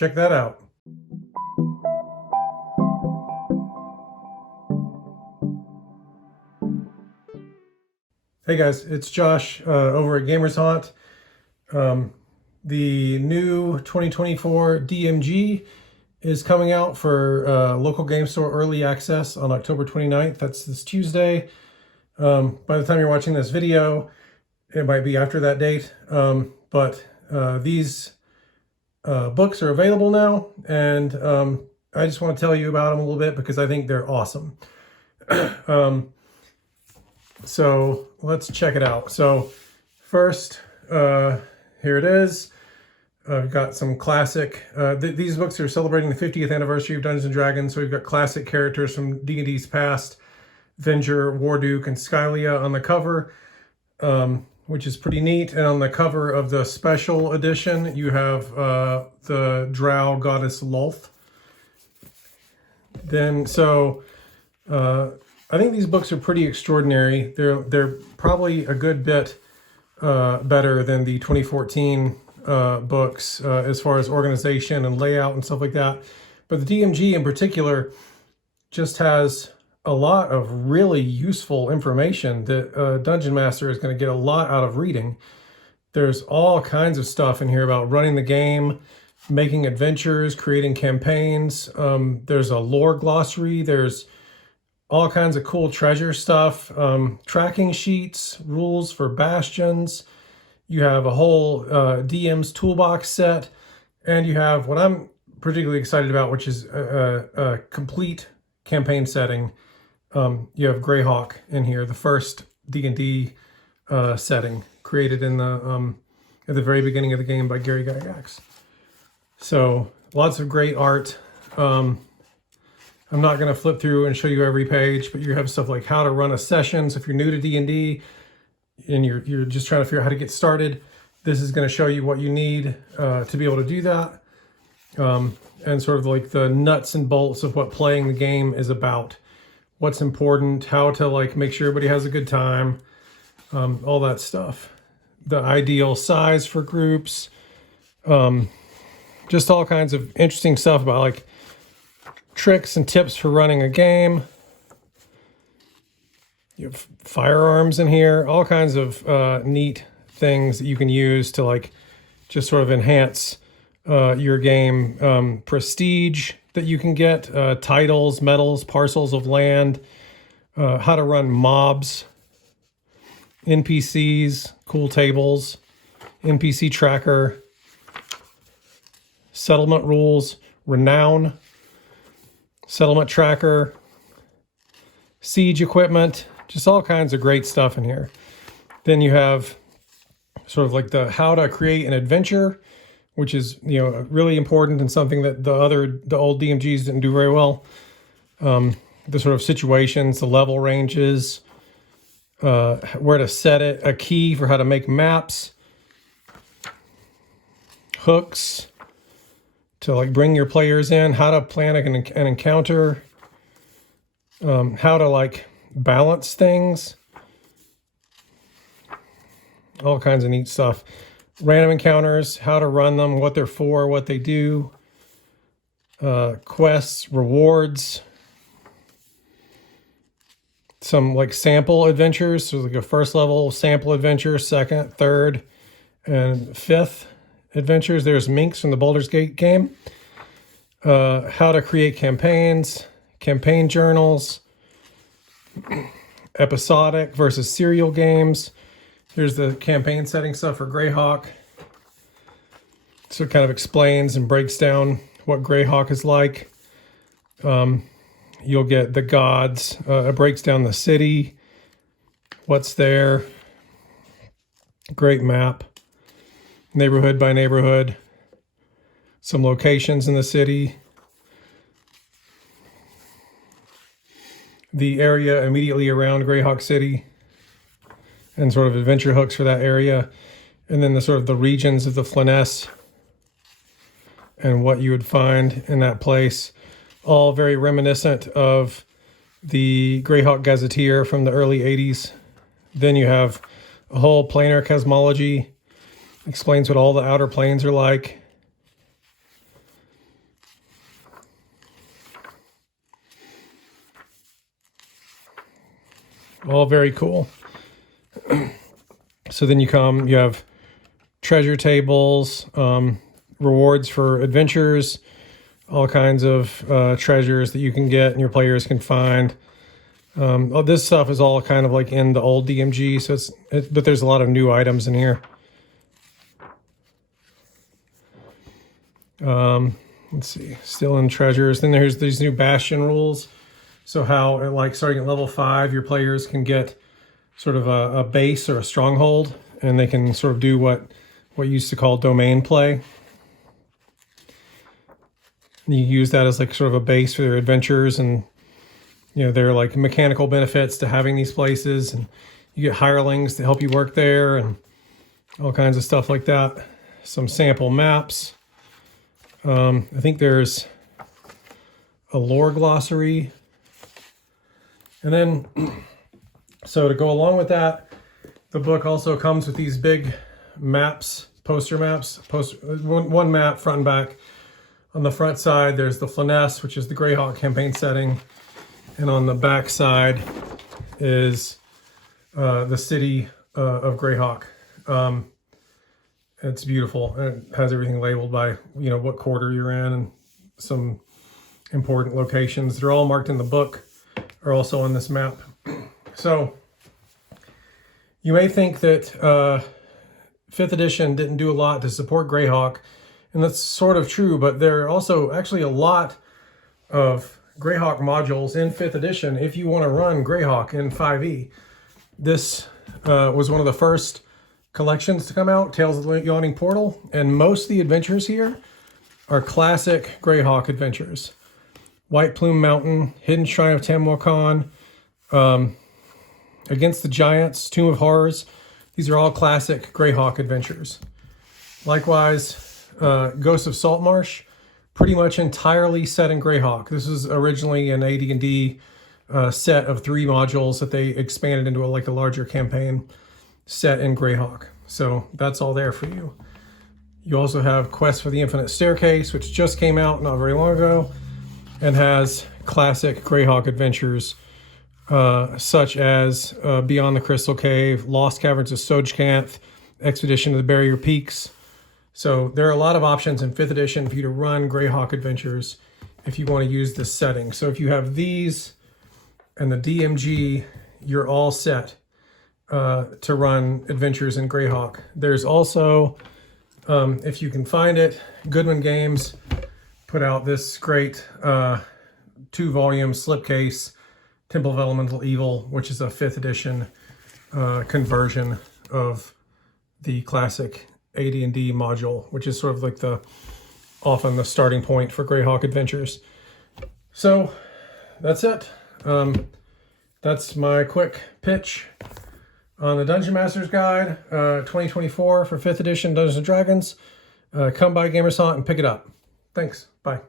check that out. Hey guys, it's Josh over at Gamers Haunt. The new 2024 DMG is coming out for local game store early access on October 29th. That's this Tuesday. By the time you're watching this video, it might be after that date. But these books are available now, and I just want to tell you about them a little bit because I think they're awesome. So let's check it out. So first, here it is. I've got some classic, these books are celebrating the 50th anniversary of Dungeons & Dragons, so we've got classic characters from D&D's past, Venger, Warduke, and Skylia on the cover, which is pretty neat. And on the cover of the special edition, you have the drow goddess Lolth. Then, so I think these books are pretty extraordinary. They're probably a good bit better than the 2014 books as far as organization and layout and stuff like that. But the DMG in particular just has a lot of really useful information that a Dungeon Master is going to get a lot out of reading. There's all kinds of stuff in here about running the game, making adventures, creating campaigns. There's a lore glossary. There's all kinds of cool treasure stuff, tracking sheets, rules for bastions. You have a whole DM's toolbox set, and you have what I'm particularly excited about, which is a complete campaign setting. You have Greyhawk in here, the first D&D setting created in the at the very beginning of the game by Gary Gygax. So lots of great art. I'm not going to flip through and show you every page, but you have stuff like how to run a session. So if you're new to D&D and you're just trying to figure out how to get started, this is going to show you what you need to be able to do that. And sort of like the nuts and bolts of what playing the game is about. What's important, how to like make sure everybody has a good time, all that stuff. The ideal size for groups, just all kinds of interesting stuff about like tricks and tips for running a game. You have firearms in here, all kinds of neat things that you can use to like just sort of enhance your game. Prestige that you can get, titles, medals, parcels of land, how to run mobs, NPCs, cool tables, NPC tracker, settlement rules, renown, settlement tracker, siege equipment, just all kinds of great stuff in here. Then you have sort of like the how to create an adventure, which is, you know, really important and something that the old DMGs didn't do very well. The sort of situations, the level ranges, where to set it, a key for how to make maps, hooks to like bring your players in, how to plan an encounter, how to like balance things, all kinds of neat stuff. Random encounters, how to run them, what they're for, what they do, quests, rewards, some like sample adventures, so like a first level sample adventure, second, third, and fifth adventures. There's Minx from the Baldur's Gate game. How to create campaigns, campaign journals, episodic versus serial games. Here's the campaign setting stuff for Greyhawk. So it kind of explains and breaks down what Greyhawk is like. You'll get the gods. It breaks down the city, what's there. Great map. Neighborhood by neighborhood. Some locations in the city. The area immediately around Greyhawk City. And sort of adventure hooks for that area. And then the sort of the regions of the Flyness and what you would find in that place. All very reminiscent of the Greyhawk Gazetteer from the early 80s. Then you have a whole planar cosmology. Explains what all the outer planes are like. All very cool. So then you have treasure tables, rewards for adventures, all kinds of treasures that you can get and your players can find. This stuff is all kind of like in the old DMG, so but there's a lot of new items in here. Let's see, still in treasures. Then there's these new bastion rules. So how, like, starting at level 5, your players can get sort of a base or a stronghold, and they can sort of do what used to call domain play. And you use that as like sort of a base for their adventures, and there are like mechanical benefits to having these places, and you get hirelings to help you work there, and all kinds of stuff like that. Some sample maps. I think there's a lore glossary. And then, so to go along with that, the book also comes with these big maps, poster maps, one map front and back. On the front side, there's the Flyness, which is the Greyhawk campaign setting. And on the back side is the city of Greyhawk. It's beautiful. It has everything labeled by, what quarter you're in and some important locations. They're all marked in the book, are also on this map. So you may think that 5th edition didn't do a lot to support Greyhawk, and that's sort of true, but there are also actually a lot of Greyhawk modules in 5th edition if you want to run Greyhawk in 5e. This was one of the first collections to come out, Tales of the Yawning Portal, and most of the adventures here are classic Greyhawk adventures. White Plume Mountain, Hidden Shrine of Tamwakon, Against the Giants, Tomb of Horrors. These are all classic Greyhawk adventures. Likewise, Ghosts of Saltmarsh, pretty much entirely set in Greyhawk. This was originally an AD&D set of 3 modules that they expanded into a larger campaign set in Greyhawk. So that's all there for you. You also have Quest for the Infinite Staircase, which just came out not very long ago, and has classic Greyhawk adventures such as Beyond the Crystal Cave, Lost Caverns of Sojkanth, Expedition to the Barrier Peaks. So there are a lot of options in 5th edition for you to run Greyhawk adventures if you want to use this setting. So if you have these and the DMG, you're all set to run adventures in Greyhawk. There's also, if you can find it, Goodman Games put out this great 2-volume slipcase, Temple of Elemental Evil, which is a 5th edition conversion of the classic AD&D module, which is sort of like often the starting point for Greyhawk adventures. So that's it. That's my quick pitch on the Dungeon Master's Guide 2024 for 5th edition Dungeons & Dragons. Come by Gamersont and pick it up. Thanks. Bye.